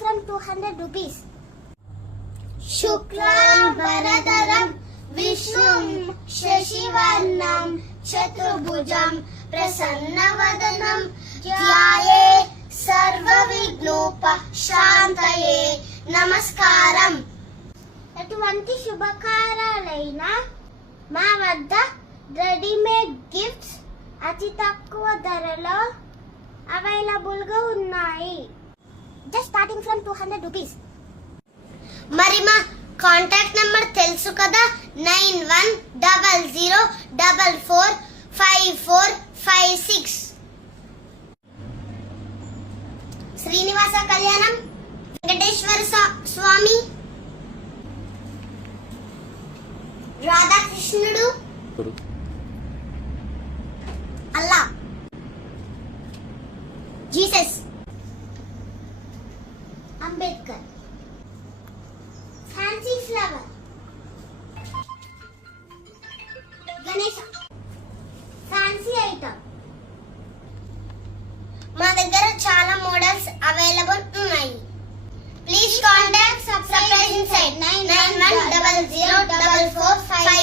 from 200 rupees. Shuklam Bharadharam Vishnum Shashivarnam Chaturbhujam Prasannavadanam Dhyaye Sarva Vignopa Shantaye Namaskaram. ఎటువంటి శుభకార్యాలైనా మా వద్ద readymade gifts అతి తక్కువ ధరలో అవైలబుల్ గా ఉన్నాయి. Just starting from 200 rupees. మరి మా కాంటాక్ట్ నెంబర్ తెలుసు కదా, 9100445456. శ్రీనివాస కళ్యాణం, వెంకటేశ్వర స్వామి, రాధాకృష్ణుడు, Allah, Jesus, Ambedkar, fancy flower, Ganesh, fancy item. మా దగ్గర చాలా మోడల్స్ అవైలబుల్ ఉన్నాయి. Please contact surprising site 91004445